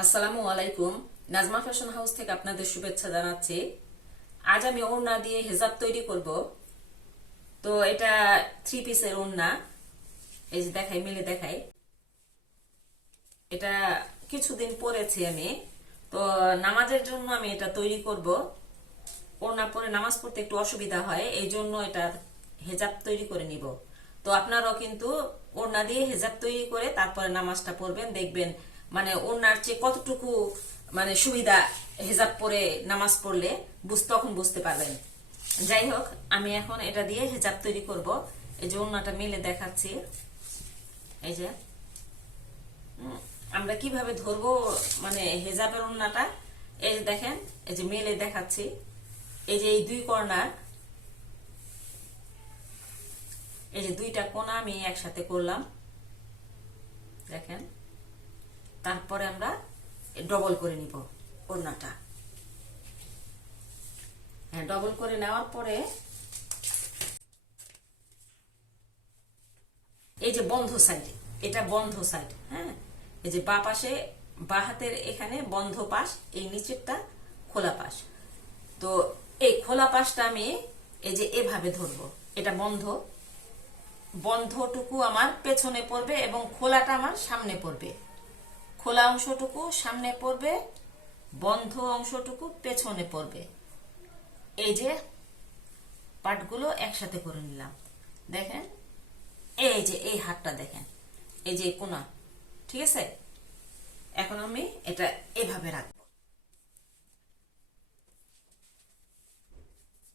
আসসালামু আলাইকুম। Nazma fashion house থেকে আপনাদের শুভেচ্ছা জানাচ্ছি। আজ আমি ওড়না দিয়ে হিজাব তৈরি করব। তো এটা 3 পিসের ওড়না। এই যে দেখাই, মিলে দেখাই। এটা কিছুদিন পরেছি আমি। তো নামাজের জন্য আমি এটা তৈরি করব। ওড়না পরে নামাজ পড়তে একটু অসুবিধা হয়, এই জন্য এটা হেজাব তৈরি করে নিব। তো আপনারাও কিন্তু ওড়না দিয়ে হেজাব তৈরি করে তারপরে নামাজটা পড়বেন, দেখবেন মানে ওড়নার চেয়ে কতটুকু মানে সুবিধা হেজাব পরে নামাজ পড়লে তখন বুঝতে পারবেন। যাই হোক, আমি এখন এটা দিয়ে হেজাব তৈরি করব। এই যে ওড়নাটা মেলে দেখাচ্ছি। এই যে আমরা কিভাবে ধরবো মানে হেজাবের ওড়নাটা, এই যে দেখেন, এই যে মেলে দেখাচ্ছি। এই যে এই দুই কর্নার, এই যে দুইটা কোণা আমি একসাথে করলাম, দেখেন। তারপরে আমরা ডবল করে নিব ওড়নাটা। হ্যাঁ, ডবল করে নেওয়ার পরে এই যে বন্ধ সাইড, এটা বন্ধ সাইড। হ্যাঁ, এই যে বাঁ পাশে, বাঁ হাতের এখানে বন্ধ পাশ, এই নিচেরটা খোলা পাশ। তো এই খোলা পাশটা আমি এই যে এভাবে ধরবো। এটা বন্ধ, বন্ধটুকু আমার পেছনে পড়বে এবং খোলাটা আমার সামনে পড়বে। খোলা অংশটুকু সামনে পড়বে, বন্ধ অংশটুকু পেছনে পড়বে। এই যে পার্টগুলো একসাথে করে নিলাম, দেখেন। এই যে এই হাতটা দেখেন, এই যে কোনা, ঠিক আছে। এখন আমি এটা এভাবে রাখবো।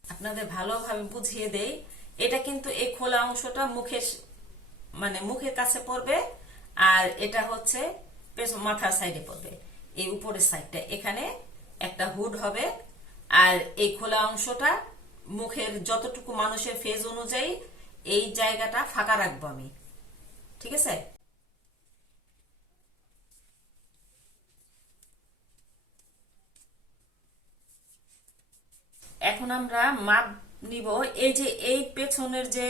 আপনাদের ভালোভাবে বুঝিয়ে দেই। এটা কিন্তু এই খোলা অংশটা মুখের মানে মুখের কাছে পড়বে, আর এটা হচ্ছে মাথার সাইডে পড়বে। এই উপরের সাইডটা এখানে একটা হুড হবে, আর এই খোলা অংশটা মুখের যতটুকু মানুষের ফেজ অনুযায়ী এই জায়গাটা ফাঁকা রাখবো আমি, ঠিক আছে। এখন আমরা মাপ নিব। এই যে এই পেছনের যে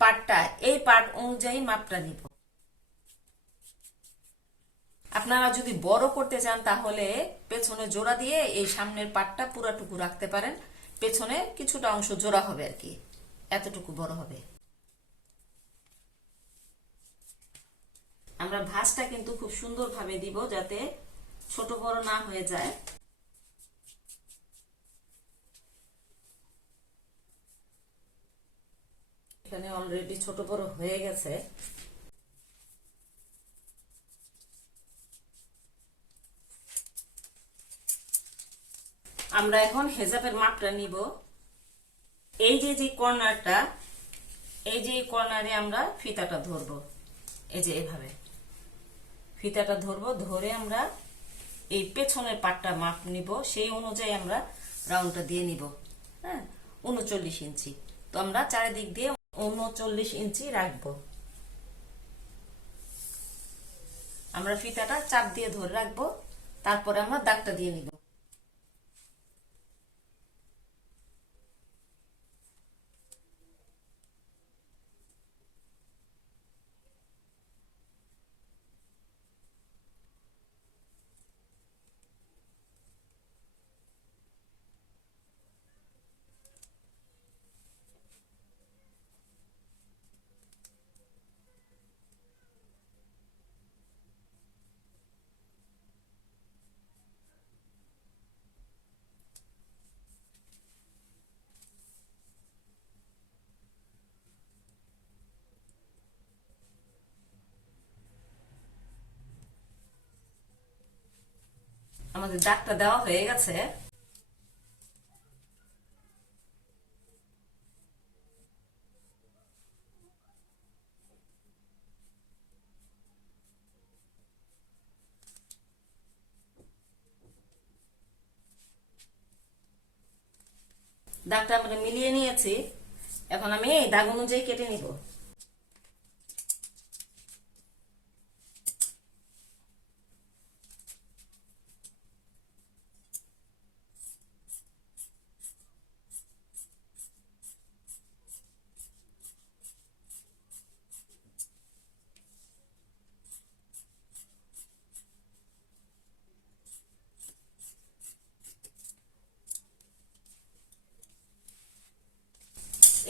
পার্টটা, এই পার্ট অনুযায়ী মাপটা নিব। আপনারা যদি বড় করতে চান তাহলে পেছনে জোড়া দিয়ে এই সামনের পাটটা পুরাটুকু রাখতে পারেন, পেছনে কিছুটা অংশ জোড়া হবে আর কি, এতটুকু বড় হবে। আমরা ভাঁজটা কিন্তু খুব সুন্দর ভাবে দিব যাতে ছোট বড় না হয়ে যায়। এখানে অলরেডি ছোট বড় হয়ে গেছে। আমরা এখন হেজাবের মাপটা নিব। এই যে যে কর্নারটা, এই যে কর্নারে আমরা ফিতাটা ধরবো। এই যে এভাবে ফিতাটা ধরবো, ধরে আমরা এই পেছনের পাটটা মাপ নিব, সেই অনুযায়ী আমরা রাউন্ডটা দিয়ে নিব। হ্যাঁ, 39 ইঞ্চি। তো আমরা চারিদিক দিয়ে 39 ইঞ্চি রাখবো। আমরা ফিতাটা চাপ দিয়ে ধরে রাখবো, তারপরে আমরা দাগটা দিয়ে নিব। আমাদের দাগটা দেওয়া হয়ে গেছে। দাগটা আমরা মিলিয়ে নিয়েছি। এখন আমি এই দাগ অনুযায়ী কেটে নিব।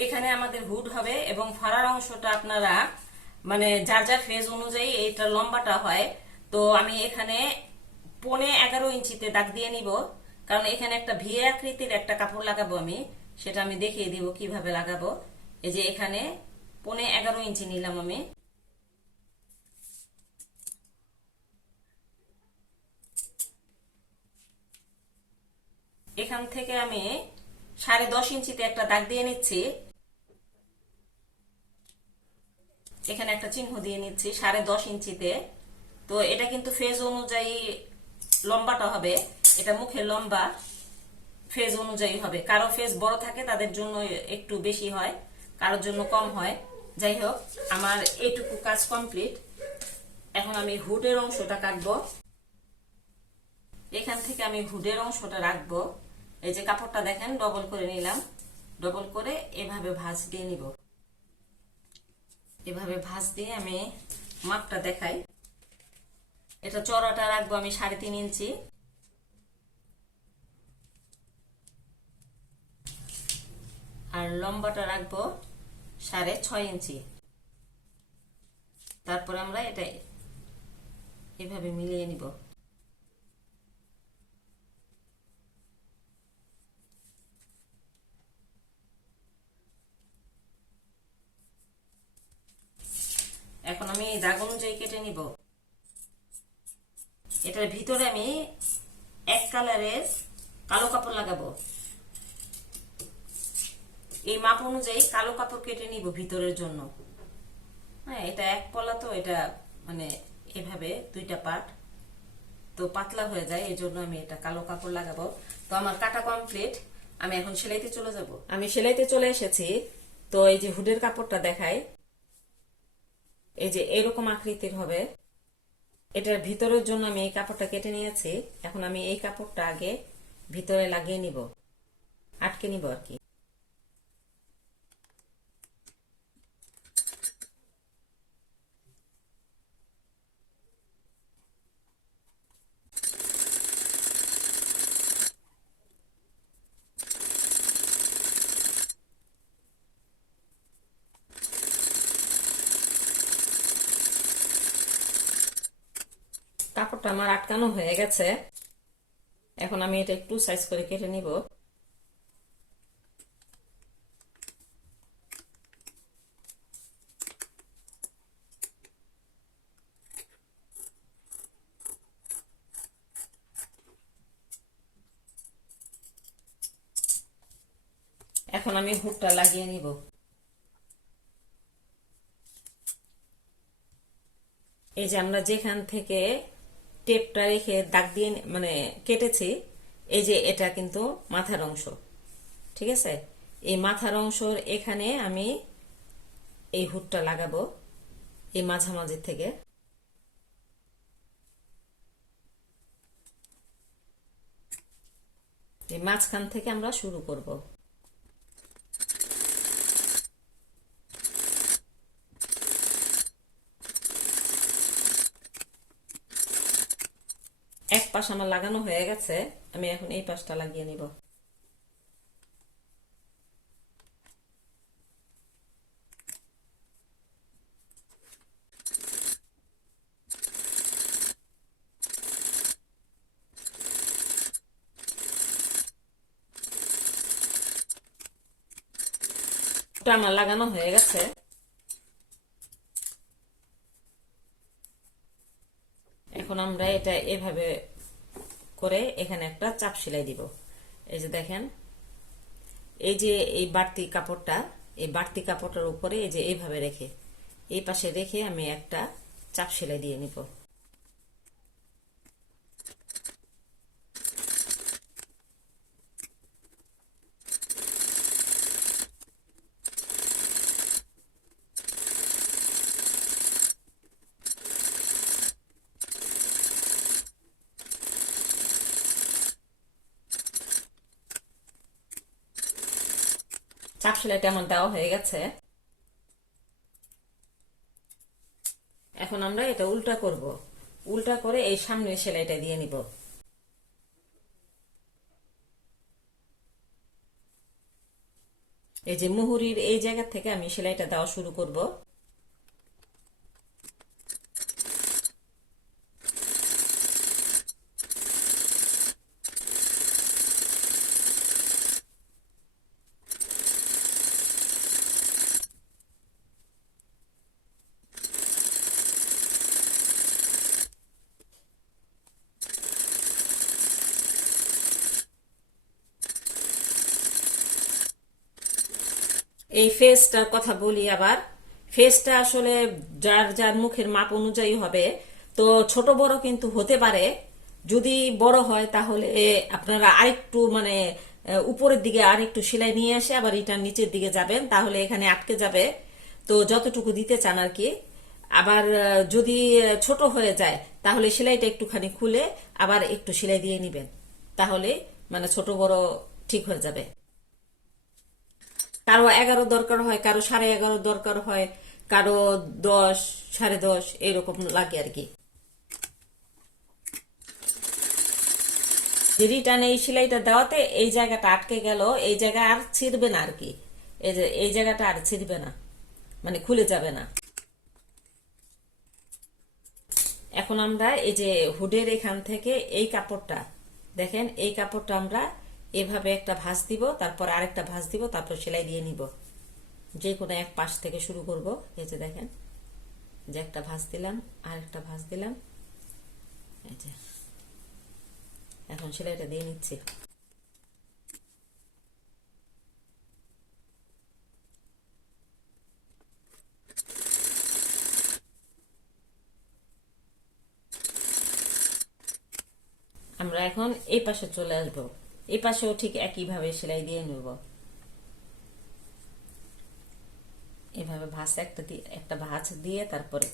এখানে আমাদের হুড হবে এবং ফাড়ার অংশটা আপনারা মানে যার যার ফেজ অনুযায়ী এইটা লম্বাটা হয়। তো আমি এখানে 11.5 ইঞ্চিতে দাগ দিয়ে নিব, কারণ এখানে একটা ভি আকৃতির একটা কাপড় লাগাবো আমি, সেটা আমি দেখিয়ে দিব কিভাবে লাগাবো। এই যে এখানে 11.5 ইঞ্চি নিলাম আমি। এখান থেকে আমি 10.5 ইঞ্চিতে একটা দাগ দিয়ে নিচ্ছি। এখানে একটা চিহ্ন দিয়ে নিচ্ছি 10.5 ইঞ্চিতে। তো এটা কিন্তু ফেজ অনুযায়ী লম্বাটা হবে, এটা মুখের লম্বা ফেজ অনুযায়ী হবে। কারো ফেজ বড় থাকে তাদের জন্য একটু বেশি হয়, কারোর জন্য কম হয়। যাই হোক, আমার এইটুকু কাজ কমপ্লিট। এখন আমি হুডের অংশটা কাটবো। এখান থেকে আমি হুডের অংশটা রাখবো। এই যে কাপড়টা দেখেন ডবল করে নিলাম, ডবল করে এভাবে ভাঁজ দিয়ে নিব। এভাবে ভাঁজ দিয়ে আমি মাপটা দেখাই। এটা চড়াটা রাখবো আমি 3.5 ইঞ্চি, আর লম্বাটা রাখবো 6.5 ইঞ্চি। তারপর আমরা এটা এভাবে মিলিয়ে নিব। এখন আমি দাগ অনুযায়ী কেটে নিব। এটার ভিতরে আমি এক কালারের কালো কাপড় লাগাবো। এই মাপ অনুযায়ী কালো কাপড় কেটে নিব ভিতরের জন্য। হ্যাঁ, এটা এক পলা, তো এটা মানে এভাবে দুইটা পার্ট, তো পাতলা হয়ে যায়, এই জন্য আমি এটা কালো কাপড় লাগাবো। তো আমার কাটা কমপ্লিট, আমি এখন সেলাইতে চলে যাব। আমি সেলাইতে চলে এসেছি। তো এই যে হুডের কাপড়টা দেখাই, এই যে এরকম আকৃতির হবে। এটার ভিতরের জন্য আমি এই কাপড়টা কেটে নিয়েছি। এখন আমি এই কাপড়টা আগে ভিতরে লাগিয়ে নিব, আটকে নিব আর কি। কাপড়টা আমার আটকানো হয়ে গেছে। এখন আমি এটা একটু সাইজ করে কেটে নিব। এখন আমি হুকটা লাগিয়ে নিব। এই যে আমরা যেখান থেকে টেপটা রেখে দাগ দিয়ে মানে কেটেছি, এই যে এটা কিন্তু মাথার অংশ, ঠিক আছে। এই মাথার অংশের এখানে আমি এই হুকটা লাগাবো, এই মাঝামাঝি থেকে। এই মাঝখান থেকে আমরা শুরু করব। এক পাশ আমার লাগানো হয়ে গেছে, আমি এখন এই পাশটা লাগিয়ে নিব। ওটা আমার লাগানো হয়ে গেছে। এখন আমরা এটা এভাবে করে এখানে একটা চাপ সেলাই দিব। এই যে দেখেন, এই যে এই বাড়তি কাপড়টা, এই বাড়তি কাপড়টার উপরে এই যে এইভাবে রেখে, এই পাশে রেখে আমি একটা চাপ সেলাই দিয়ে নিব। চাপ সেলাইটা আমার দেওয়া হয়ে গেছে। এখন আমরা এটা উল্টা করব, উল্টা করে এই সামনের সেলাইটা দিয়ে নিব। এই যে মুহুরির এই জায়গা থেকে আমি সেলাইটা দেওয়া শুরু করব। এই ফেসটার কথা বলি আবার। ফেসটা আসলে যার যার মুখের মাপ অনুযায়ী হবে, তো ছোট বড় কিন্তু হতে পারে। যদি বড় হয় তাহলে আপনারা আরেকটু মানে উপরের দিকে আরেকটু সেলাই নিয়ে এসে আবার এটার নিচের দিকে যাবেন, তাহলে এখানে আটকে যাবে। তো যতটুকু দিতে চান আর কি। আবার যদি ছোট হয়ে যায় তাহলে সেলাইটা একটুখানি খুলে আবার একটু সেলাই দিয়ে নেবেন, তাহলে মানে ছোট বড় ঠিক হয়ে যাবে। কারো 11 দরকার হয়, কারো 11.5 দরকার হয়, কারো 10, 10.5 এরকম লাগে আর কি। যে রিটার্ন এই সেলাইটা দেওয়াতে এই জায়গাটা আটকে গেল, এই জায়গা আর ছিঁড়বে না আর কি। এই যে এই জায়গাটা আর ছিঁড়বে না, মানে খুলে যাবে না। এখন আমরা এই যে হুডের এখান থেকে এই কাপড়টা দেখেন, এই কাপড়টা আমরা এভাবে একটা ভাঁজ দিব, তারপর আরেকটা ভাঁজ দিব, তারপর সেলাই দিয়ে নিব। যে কোনো এক পাশ থেকে শুরু করব। এই যে দেখেন, যে একটা ভাঁজ দিলাম, আরেকটা ভাঁজ দিলাম, এই যে এখন সেলাইটা দিয়ে নিচ্ছি। আমরা এখন এই পাশে চলে আসব। এই পাশেও ঠিক একইভাবে সেলাই দিয়ে নেব। এভাবে ভাঁজ একটা ভাঁজ দিয়ে তারপরে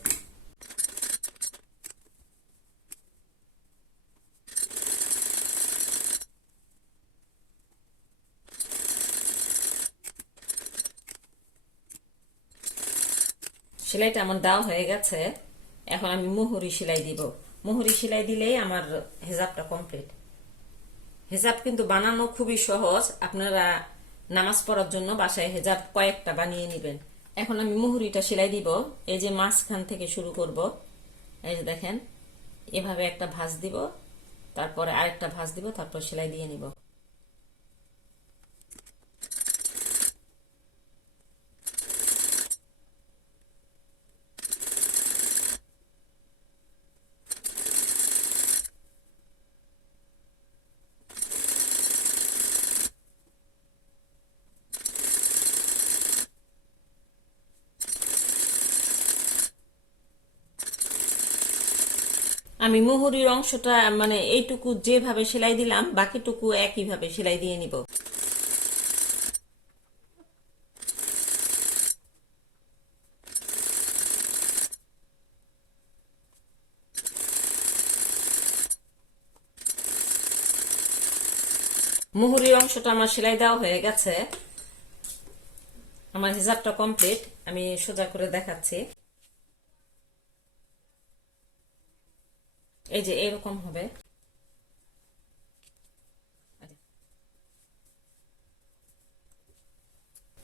সেলাইটা আমার দেওয়া হয়ে গেছে। এখন আমি মুহুরি সেলাই দিব। মুহুরি সেলাই দিলেই আমার হেজাবটা কমপ্লিট। হেজাব কিন্তু বানানো খুবই সহজ। আপনারা নামাজ পড়ার জন্য বাসায় হেজাব কয়েকটা বানিয়ে নেবেন। এখন আমি মুহুরিটা সেলাই দিব। এই যে মাঝখান থেকে শুরু করব। এই যে দেখেন, এভাবে একটা ভাঁজ দিব, তারপরে আরেকটা ভাঁজ দিব, তারপর সেলাই দিয়ে নিব। আমি মুহুরির অংশটা মানে এইটুকু যেভাবে সেলাই দিলাম, বাকিটুকু একইভাবে সেলাই দিয়ে নিব। মুহুরির অংশটা আমার সেলাই দেওয়া হয়ে গেছে। আমার হিজাবটা কমপ্লিট। আমি সোজা করে দেখাচ্ছি। এই যে এরকম হবে।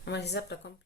আমার হিজাবটা কমপ্লিট।